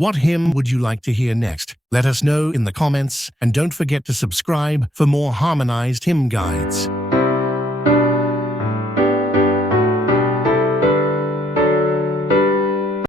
What hymn would you like to hear next? Let us know in the comments, and don't forget to subscribe for more harmonized hymn guides.